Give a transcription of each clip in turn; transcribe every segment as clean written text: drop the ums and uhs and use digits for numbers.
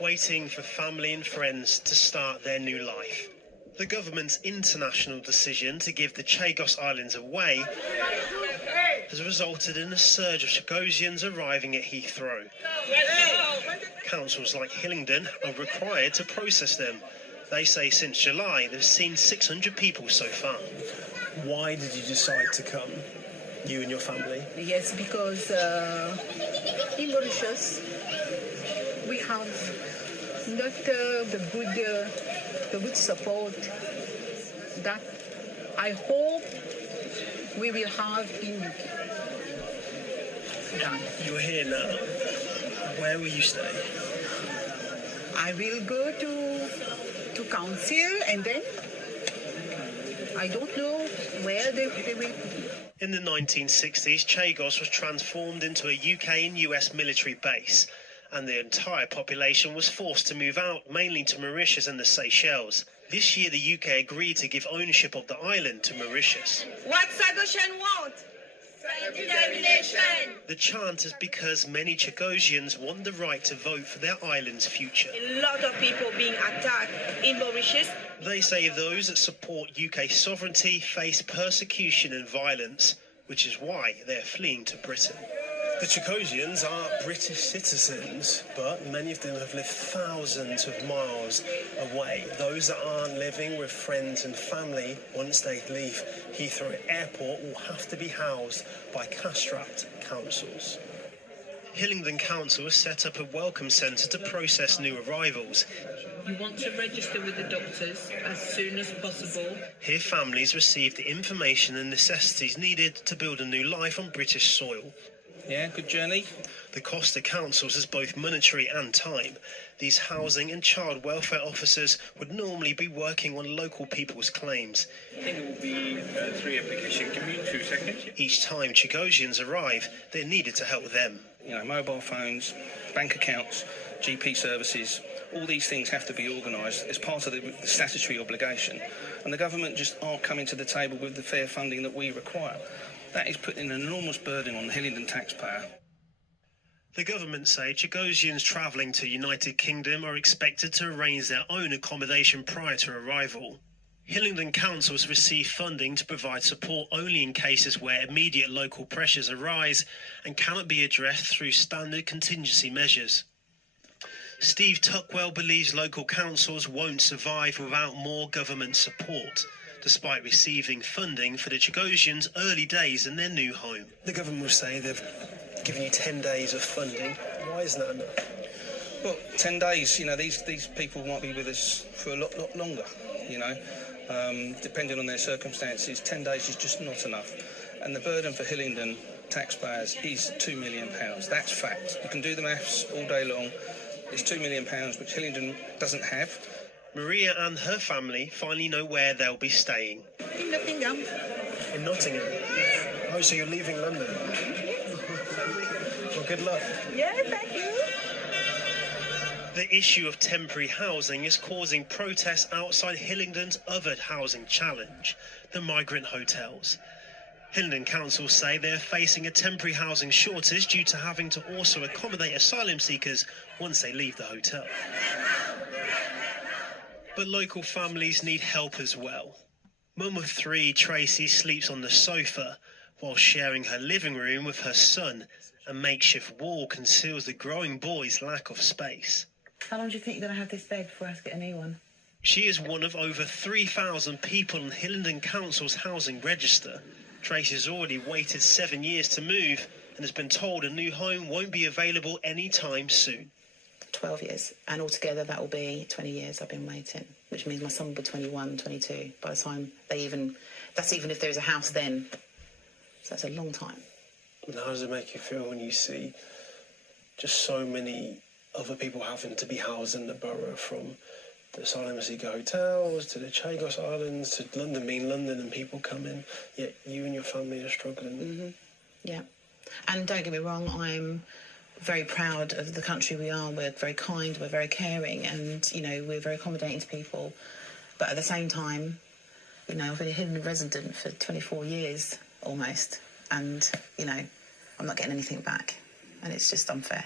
waiting for family and friends to start their new life. The government's international decision to give the Chagos Islands away has resulted in a surge of Chagosians arriving at Heathrow. Councils like Hillingdon are required to process them. They say since July they've seen 600 people so far. Why did you decide to come, you and your family? Yes, because in Mauritius we have not the good support that I hope we will have in UK. You're here now. Where will you stay? I will go to council and then I don't know where they will. In the 1960s, Chagos was transformed into a UK and US military base, and the entire population was forced to move out, mainly to Mauritius and the Seychelles. This year, the UK agreed to give ownership of the island to Mauritius. What Chagosians want? Self-determination. The chant is because many Chagosians want the right to vote for their island's future. A lot of people being attacked in Mauritius. They say those that support UK sovereignty face persecution and violence, which is why they're fleeing to Britain. The Chagosians are British citizens, but many of them have lived thousands of miles away. Those that aren't living with friends and family, once they leave Heathrow Airport, will have to be housed by cash-strapped councils. Hillingdon Council has set up a welcome centre to process new arrivals. You want to register with the doctors as soon as possible. Here families receive the information and necessities needed to build a new life on British soil. Yeah, good journey. The cost to councils is both monetary and time. These housing and child welfare officers would normally be working on local people's claims. I think it will be 3 applications. Give me 2 seconds. Each time Chagosians arrive, they're needed to help them. You know, mobile phones, bank accounts, GP services, all these things have to be organised as part of the statutory obligation. And the government just aren't coming to the table with the fair funding that we require. That is putting an enormous burden on the Hillingdon taxpayer. The government say Chagosians travelling to United Kingdom are expected to arrange their own accommodation prior to arrival. Hillingdon councils receive funding to provide support only in cases where immediate local pressures arise and cannot be addressed through standard contingency measures. Steve Tuckwell believes local councils won't survive without more government support, despite receiving funding for the Chagosians' early days in their new home. The government will say they've given you 10 days of funding. Why isn't that enough? Well, 10 days, you know, these people might be with us for a lot longer, you know. Depending on their circumstances, 10 days is just not enough. And the burden for Hillingdon taxpayers is £2 million. That's fact. You can do the maths all day long. It's £2 million, which Hillingdon doesn't have. Maria and her family finally know where they'll be staying. In Nottingham. In Nottingham? Oh, so you're leaving London? Well, good luck. Yeah, thank you. The issue of temporary housing is causing protests outside Hillingdon's other housing challenge, the migrant hotels. Hillingdon Council say they are facing a temporary housing shortage due to having to also accommodate asylum seekers once they leave the hotel. But local families need help as well. Mum of 3, Tracy, sleeps on the sofa while sharing her living room with her son. A makeshift wall conceals the growing boy's lack of space. How long do you think you're going to have this bed before I have to get a new one? She is one of over 3,000 people on Hillingdon Council's housing register. Tracy's already waited 7 years to move and has been told a new home won't be available anytime soon. 12 years, and altogether that will be 20 years I've been waiting, which means my son will be 21, 22 by the time that's even if there's a house then. So that's a long time. And how does it make you feel when you see just so many other people having to be housed in the borough, from the asylum seeker hotels to the Chagos Islands to London being London and people coming, yet you and your family are struggling? Mm-hmm. Yeah. And don't get me wrong, I'm very proud of the country we are. We're very kind, we're very caring, and, you know, we're very accommodating to people. But at the same time, you know, I've been a Hillingdon resident for 24 years almost, and, you know, I'm not getting anything back, and it's just unfair.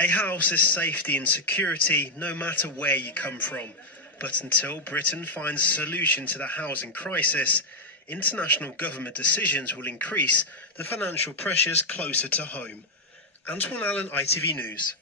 A house is safety and security no matter where you come from. But until Britain finds a solution to the housing crisis, international government decisions will increase the financial pressures closer to home. Antoine Allen, ITV News.